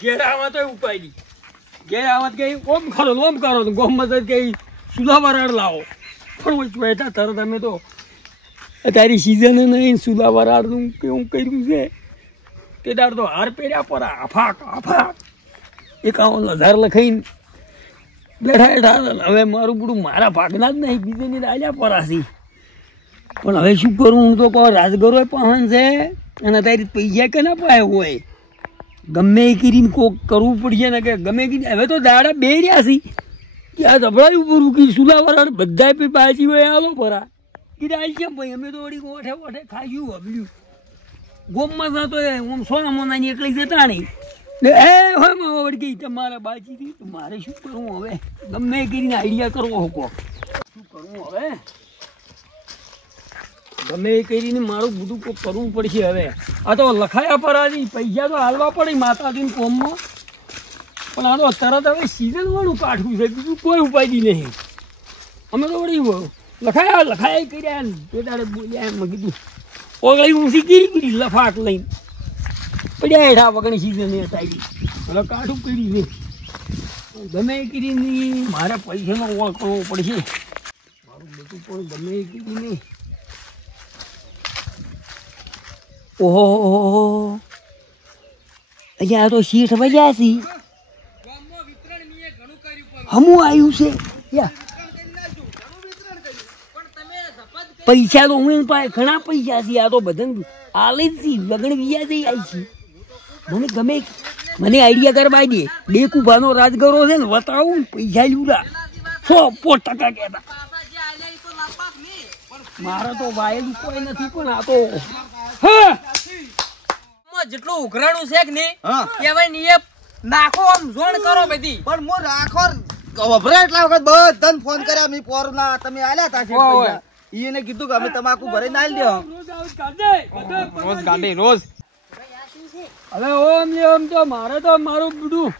ઘેર આવા તો ઉપાય નહીં. ઘેર આવત ગઈ ઓમ કરો ગોમ મદદ ગઈ સુલાવરાડ લાવો પણ બેઠા તરત અમે તો તારી સિઝન નહીં સુલાવરાડનું કેવું કર્યું છે તે દાર તો હાર પહેર્યા પર આફાક 51,000 લખાઈને બેઠા. હવે મારું બધું મારા ભાગના જ નહીં બીજાની રાજા પરાશી. પણ હવે શું કરું? હું તો કહું રાજગરો પહન છે અને તારી પૈસા કે ના પાય હોય ગમે એ કરીને કોક કરવું પડશે ને કે ગમે કરીને. હવે તો દાડા બે રહ્યા છે કે આ ધબડાયું પૂરું કે સુલાવરાડ બધા પી પાછી હોય આલો પરા કીધા છે ભાઈ અમે તો વળી ઓઠે ખાયું હબલ્યું ગોમમાં થતો આમ સોનામોનાની એકલી જતા નહીં એ હોય વળી ગઈ તમારા બાજીથી તો મારે શું કરવું હવે? ગમે એ કરીને આઈડિયા કરવો હકો શું કરવું હવે? ગમે એ કરીને મારું બધું કોઈ કરવું પડશે હવે. આ તો લખાયા પરાજી પૈસા તો હાલવા પડે માતાજીને કોમમાં પણ આ તો તરત હવે સિઝન વાળું કાઢવું છે બીજું કોઈ ઉપાય નહીં. અમે તો વળી લખાયા કર્યા તે તારે બોલ્યા એમ કીધું ઓગળી ઊંસી કરી લફાક લઈને પડ્યા હેઠા વગણી સિઝન હતા હવે કાઢું કરી છે. ગમે એ કરીને મારે પૈસાનો ઓળ કરવો પડશે મારું બધું પણ ગમે એ કરીને. ઓહો અહીંયા તો શેઠ વજ્યા છે હમું આવ્યું છે પૈસા તો હું પાસે ઘણા પૈસા છે આ તો બધા આલે જ છે લગ્ન વ્યાજ આવી છે. મને ગમે મને આઈડિયા કરવા દે ડેકુભાનો રાજગરો છે ને વતાવું પૈસા લીધા 100% કહેતા મારે તો વાયેલું કોઈ નથી પણ આ તો જેટલું ઉઘરાણું છે કે નહીં કહેવાય ને એ નાખો આમ જોણ કરો બધી પણ મો રાખો વભરા એટલા વખત બધાને ફોન કર્યા મી પોરના તમે આલ્યા તા છે પૈસા ઈને કીધું કે અમે તમાકુ ભરે ના આલી દેવા રોજ ગાડે રોજ. હવે ઓમ તો મારે તો મારું બધું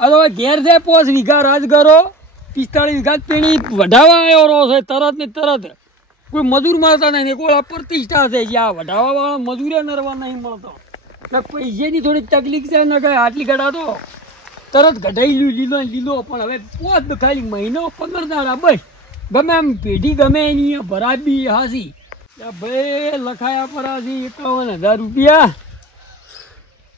હવે ઘેર છે 5 વીઘા રાજગરો 45 વીઘા પેણી વઢાવા આવ્યો રહો છે તરત ને તરત કોઈ મજૂર મળતા નહીં કોઈ પ્રતિષ્ઠા છે જ્યાં વઢાવા વાળા મજૂરે નરવા નહીં મળતો ને પૈસાની થોડીક તકલીફ છે ને કઈ આટલી ગડા તો તરત ઘટાઈ લીધો પણ હવે 5 ખાલી મહિનો 15 દાડા બસ ગમે એમ પેઢી ગમે એની ભરાબી હાસી ભાઈ લખાયા પરાસી 51,000 રૂપિયા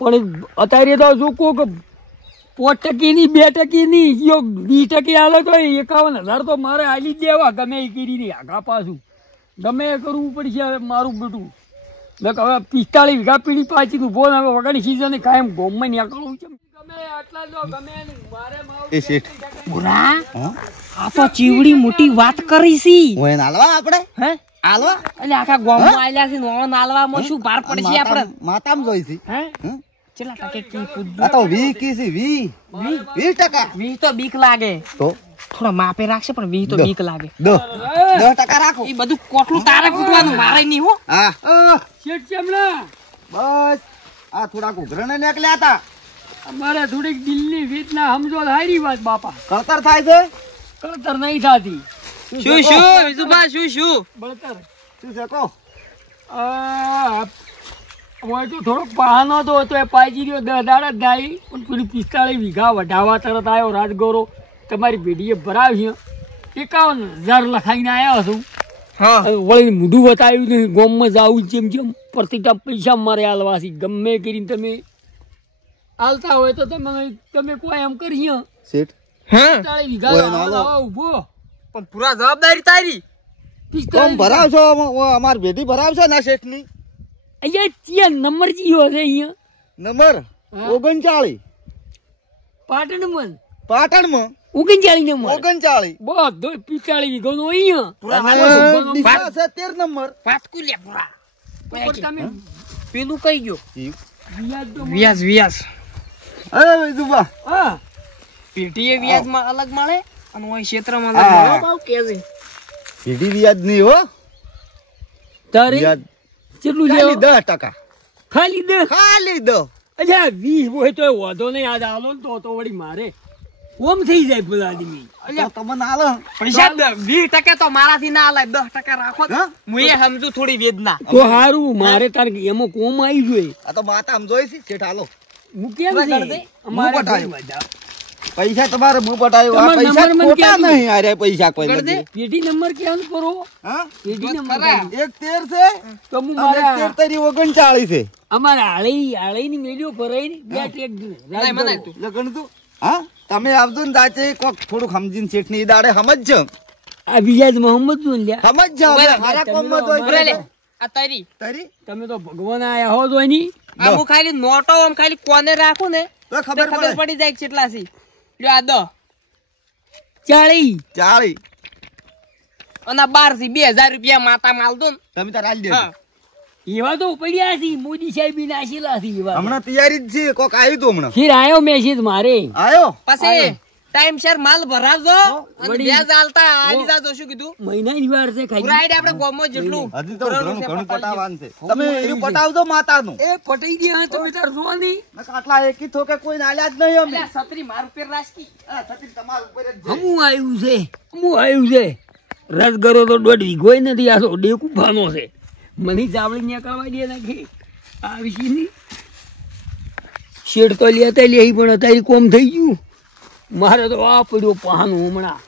પણ અત્યારે તો જો કોક 5% ની 2% ની 20% આલે તો 51,000 તો મારે આલી જ દેવા ગમે એ કરીને આગા પાછું ગમે એ કરવું પડશે હવે મારું બેટું. મેં હવે 45 વીઘા પીડી પાછી તું બોલ હવે વગાડી સીઝન કાયમ ગોમમાં નીકળવું છે ગમે આટલા જો ગમે મારે એ શેઠ બુરા આ તો ચીવડી મોટી વાત કરી સી ઓય નાલવા આપણે હે આલવા એટલે આખા ગામમાં આલ્યા છે નો નાલવામાં શું ભાર પડશે આપણે માતામ જોઈ છે હે કેટલા ટકે કી પૂછજો આ તો 20 કી છે 20% 20 તો બીક લાગે તો થોડા માપે રાખશે પણ 20 તો બીક લાગે 10% રાખો એ બધું કોટલું તારે ફૂટવાનું મારે નહીં હો. હા શેઠ ચમલા બસ આ થોડા ઉઘરણે નીકળ્યા હતા અમારે થોડીક દિલની વેદના સમજો હારી વાત બાપા કળતર થાય છે કળતર નહીં થતી શું વિજુભા શું બળતર શું છે કહો હોય તો થોડોક પાનો તો એ પાજી રહ્યો 10 દાડા જ ગાઈ પણ પેલું 45 વીઘા વઢાવા તરત આવ્યો રાજગોરો તમારી પેઢીએ ભરાવ્યો 51,000 લખાઈને આવ્યા છું વળી મૂઢું બતાવ્યું નહીં ગોમમાં જાવું જેમ પ્રતિટા પૈસા મારે હાલવાસી ગમે કરીને તમે હાલતા હોય તો તમે કોઈ એમ કરીએ શેઠ 45 વીઘા ઉભો પણ પૂરા જવાબદારી તારી કોમ ભરાવશો અમાર બેટી ભરાવશો ના શેઠની અહીંયા ત્યાં નંબર જીયો છે અહીંયા નંબર 39 પાટણમાં 39 નંબર 39 બધો 45 વીઘાનો અહીંયા 13 નંબર પાટકુ લે પૂરા તમે પેલું કઈ ગયો વ્યાજ તો વ્યાજ અરે વિજુભા હા પેટીએ વ્યાજમાં અલગ મળે અને ઓય ક્ષેત્રમાં અલગ મળે ભાવ કે છે પેઢી વ્યાજ નહીં હો તારી વ્યાજ કેટલું ખાલી છે 10% ખાલી 10 અચ્છા 20 હોય તો વાંધો નહીં આજ આલો ને તો વળી મારે ઓમ થઈ જાય પેલા આદમી અલ્યા તમને આલો પૈસા 20% તો મારાથી ના આલે 10% રાખો હું એ સમજુ થોડી વેદના તો હારું મારે તાર એમાં કોમ આવી જોઈએ આ તો માતા આમ જોઈ છે શેઠ હાલો હું કેમ પૂરા છે? કરી દે. અમારે હું પટાયું. બધા. પૈસા તમારે હું પટાયું. આ તમારો પૈસા નંબર મને ખોટા ક્યાંથી? નહીં. અરે પૈસા કોઈ કરી દે. નથી. પેઢી નંબર કેમ કરો? હા? પેઢી બસ નંબર ખરા. કરો. એક 13 છે તો હું અને એક મારા 13 39 છે. અમારા આળીની મેળીઓ ભરાઈને બે ટ્રેક્ટર નહીં, મને તું. લગન તું હા તમે આવજો ને દાચે કોક થોડુંક સમજીને શેઠ ની દાડે સમજજો. આ વિયાજ મોહમ્મદ નું લ્યા. સમજજો ઉભા હવે રહે. હારા તમે કોમમાં તો તો ઉભરે લે. આ તારી તારી તમે તો ભગવાન આયા હો તો એની આ હું ખાલી નોટો આમ ખાલી કોને રાખું ને તો તો ખબર ખબર પડે પડી જાય કે કેટલા છે. લ્યો આ 10 ચાળી 40 અને આ 12 છે 2000 રૂપિયા માતા માલ દો ને. તમે તાર આલી દેજો. હા એવા તો પડ્યા છે મોદી સાહેબ નાશેલા છે એવા તો. હમણાં તૈયારી જ છે કોક આવ્યું તું હમણાં ફિર આયો મેસેજ મારે આયો પછી ટાઈમસર માલ ભરાવજો અને વળી. વ્યાજ આલતા આલી જાજો. શું કીધું મહિનાની વાર છે ખાલી પુરાઈ દે આપણે ગોમમાં જેટલું હજી તો પુરાણું ઘણું છે ઘણું પતાવી પટાવવાનું છે. તમે એનું પટાવજો માતાનું. એ પટાઈ ગયા તમે તાર જો નહીં નકર આટલા એકી થોકે કોઈ નાલ્યા જ નહીં અમે. અલ્યા, છત્રી માર ઉપર રાખી. આ છત્રી તમારા ઉપર જ છે. હમું આવ્યું છે રસગરો તો 1.5 વીઘો નથી આ તો ડેકુ ભાનો છે મને ચાવડી નીકળવા દે નાખી આવી છે ની શેડ તો લેતા લે પણ અત્યારે કોમ થઈ ગયું મારે તો આ પડ્યો પહાનું હમણાં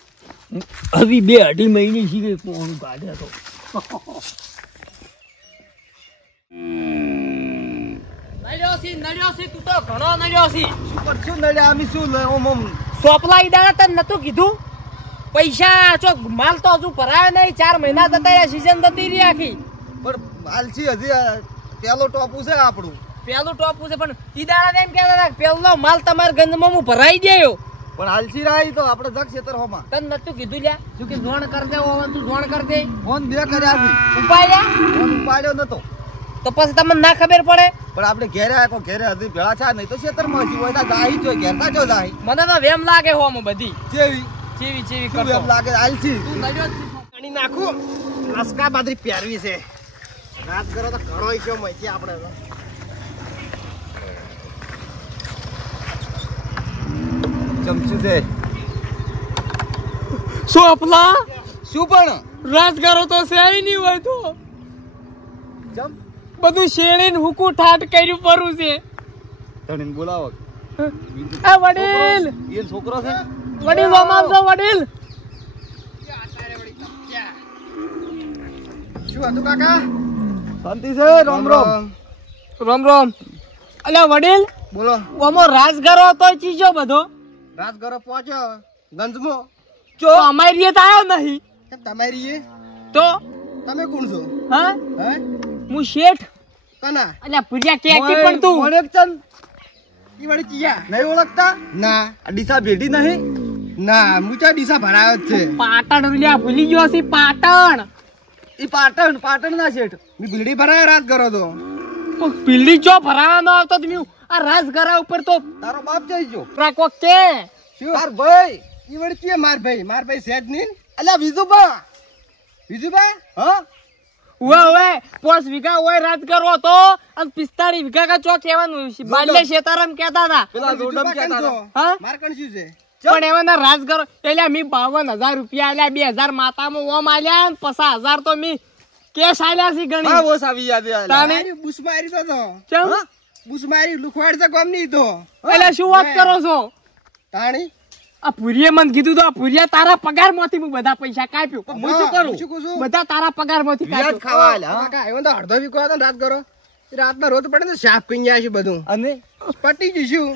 હજી 2-2.5 મહિને શીખે પહાનું કાઢે તો નડ્યો છે તું તો ઘણો નડ્યો છે. શું કરશું નડ્યા અમે શું લે ઓમ ઓમ. સોપલા ઈદાડા તને નતું કીધું પૈસા ચો માલ તો હજુ ભરાયો નહીં. 4 મહિના જતા રહ્યા, સીઝન જતી રહી આખી. પણ આલસી હજી આ પેલો ટોપું છે આપણું. પેલું ટોપું છે પણ ઈદાડા એમ કહેતા હતા પેલો માલ તમારા ગંજમાં હું ભરાઈ ગયો. પણ આલસી રાઈ તો આપણે જગ ક્ષેત્ર હોમાં તને નતું કીધું લ્યા શું કે જોણ કર દે ઓવન તું જોણ કર દે. ફોન 2 કર્યા છે. ઉપાડ્યા ફોન ઉપાડ્યો નતો. તો પછી તમને ના ખબર પડે. પણ આપણે ઘેરે આકો ઘેરે હજી ભેળા છે નહીં તો ક્ષેત્રમાં હજી હોય તો જાહી જો ઘેરતા જો જાહી. મને તો વેમ લાગે હો આમાં બધી જેવી ચેવી ચેવી શું કરતો એમ લાગે આલસી. તું નડ્યો જ છું. પાણી નાખું લસકા બાદરી પહેરવી છે રાત કરો તો ઘણો ઈચ્છો મહિતી આપણે તો. ચમચું છે. સોપલા શું પણ રાજગારો તો છે નહીં હોય તો ચમ બધું શેણીને હુકુ ઠાટ કર્યું પરું છે. તણીને બોલાવો. એ વડીલ એ છોકરો છે. વડીલ ઓમ આવજો વડીલ. શું હતું કાકા? શાંતિ છે. રામ રામ. રોમ રોમ. અલ્યા વડીલ બોલો. ઓમો રાજગારો હતો ચીજો બધો રાત ઘરો પહોંચ્યો ગંજમો તો અમારી રીત આવ્યો નહીં કેમ તમારી એ તો તમે કોણ છો? હા હે હું શેઠ. કના અલ્યા પૂજા કે પણ તું મોણેકચંદ ઈ વળી ચિયા? નહીં ઓળખતા? ના આ ડીસા ભેટી નહીં. ના મુચા ડીસા ભરાયો જ છે. પાટણ લ્યા ભૂલી ગયો છે પાટણ. ઈ પાટણ ના શેઠ. મી બિલ્ડી ભરાયો રાત ઘરો તો. પીલી જો ભરાવાનો આવતો તમે આ રાજગરા ઉપર તો તારો બાપ જઈ ગયો. રાખો કે શું? તાર ભાઈ ઈ વળી ચિયા માર ભાઈ સેજ નહીં. અલ્યા વિજુબા. બીજું હા હવે 5 વીઘા હોય રાજગરો હતો અને 45 વીઘા કા ચોક કહેવાનું બાલે શેતારામ કહેતા હતા. પેલા જોડમ કહેતા હતા. હા માર કણ શું છે? પણ એવાના રાજગરો એટલે મી 52,000 રૂપિયા આલ્યા 2,000 માતામાં ઓમ આલ્યા અને 50,000 તો મી કેશ આલ્યા છે હા ગણી. બોસ આવી યાદ આયા. તાને મારી બુસ મારી તો ચમ બુસ મારી લુખવાડ તો ગમ નહીં તો એટલે શું વાત કરો છો? તાણી આ પુરીએ મને કીધું તો આ પુરીએ તારા પગાર માંથી હું બધા પૈસા કાપ્યું. હું શું કરું? શું કહું છું? બધા તારા પગાર માંથી વ્યાજ કાપ્યું. ખાવા આલ્યા, હા? કાકા આવ્યો તો અડધો વીકો હતો ને રાત ઘરો રાતના રોજ પડે ને સાફ કરી જાય છે બધું અને પટી જઈશું.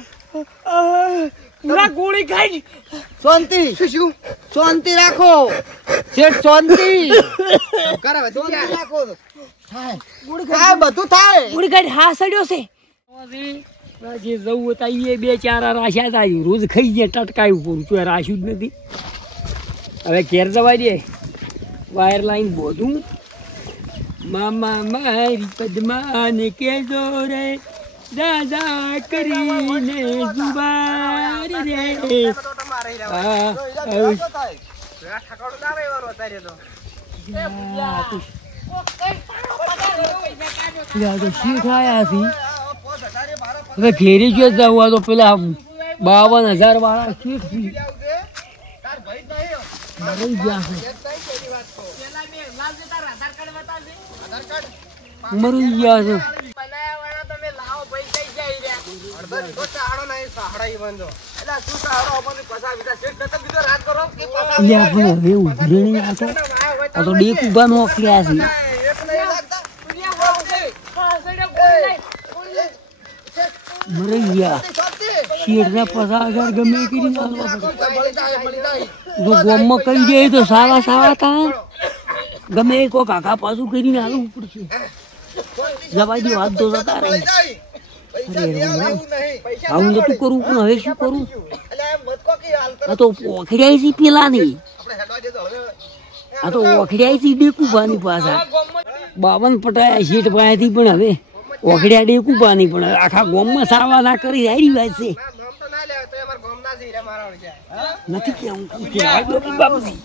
પૂરા ગોળી ખાઈ શાંતિ શું શાંતિ રાખો શેઠ. શાંતિ કરાવે તો શાંતિ ક્યાં? રાખો. થાય બધું થાય. ગોળી ખાઈ હા સડ્યો છે. જે જવું હતા એ 2-4 રાશ્યા હતા રોજ ખાઈ ગયા ટટકાયું પૂરું તો રાશ્યું જ નથી. હવે ઘેર જવા દે વાયર લાઈન બોધું મામા મારી પદ્માને કેજો રે દાદા કરીને જુબાર રે હા શી ખાયા છે હવે ઘેરી જો જવું તો પેલા 52,000 વાળા શેઠ મરી ગયા છે. મરી ગયા છે. અડધો વીઘો ચાહડો નહીં, સાહડા ઈ બંધો. એટલે શું સારો અમને પચાસ વીઘા શેઠ નતા બીજો રાત કરો કે પચાસ એટલે આપણે હવે ઉભરે નહીં આવતો. આ તો ડેક ઉભા નોકર્યા છે. એક નહીં લાગતા. મરી ગયા શેઠના 50,000 ગમે એ કરીને આલવા પડે. મળી જાય. જો ગામમાં કહી દે તો સાવા તા ગમે એ કોઈ કાકા પાછું કરીને આલવું પડશે. જવા દો હાથ તો જતા રહે. મળી જાય. પૈસા નહીં આવે એવું નહીં. પૈસા આવું નતું કરવું પણ હવે શું કરું? એટલે એમ મત કો કે હાલ કરો. આ તો ઓખડ્યા છે પેલા નહીં, આપણે હેડવા દે તો હવે આ તો ઓખડ્યા છે ડેકુભાની પાછા 52 પટાયા શેઠ પાસેથી. પણ હવે ઓખડ્યા ડેકુભાની પણ આખા ગામમાં સાવા ના કરી હારી વાત છે. નામ તો ના લેવાય, તો અમારા ગામના છે, હીરા મારા ઓળખ્યા. નથી કેવું કહેવાય બાપુજી.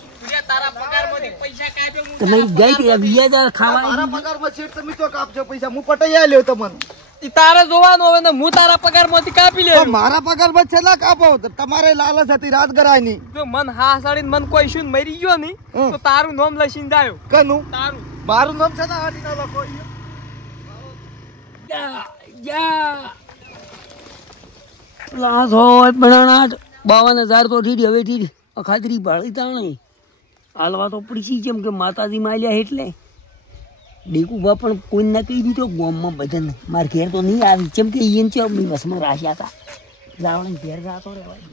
તારા પગારમાંથી પૈસા કાપ્યો હું તમારી ગાય કે વ્યાજ ખાવા મારા પગારમાં શેઠ તમે તો કાપજો પૈસા હું પટાઈ આલ્યો તમને. ઈ તારે જોવાનું હવે ને હું તારા પગારમાંથી કાપી લે. તો મારા પગારમાં છેલ્લા કાપો તમારે લાલચ હતી રાત ગરાયની. જો મન હા સાડીને મન કોઈ શું મરી ગયો નહીં તો તારું નામ લઈને જાયો. કનું તારું મારું નામ છે ને હાટીના લોકો. લાસ હોય બનાણા 52,000 તો ઠીક હવે ઠીક અખાતરી ભાળી તાણી હાલવા તો પડી કેમ કે માતાજી માલ્યા એટલે ડેકુભા પણ કોઈ ના કહી દીધો ગામમાં બધાને મારે ઘેર તો નહીં આવી કેમ કે ઈયન છે બસમાં રાખ્યા હતા રાવણ ઘેર રાતો રહેવાય.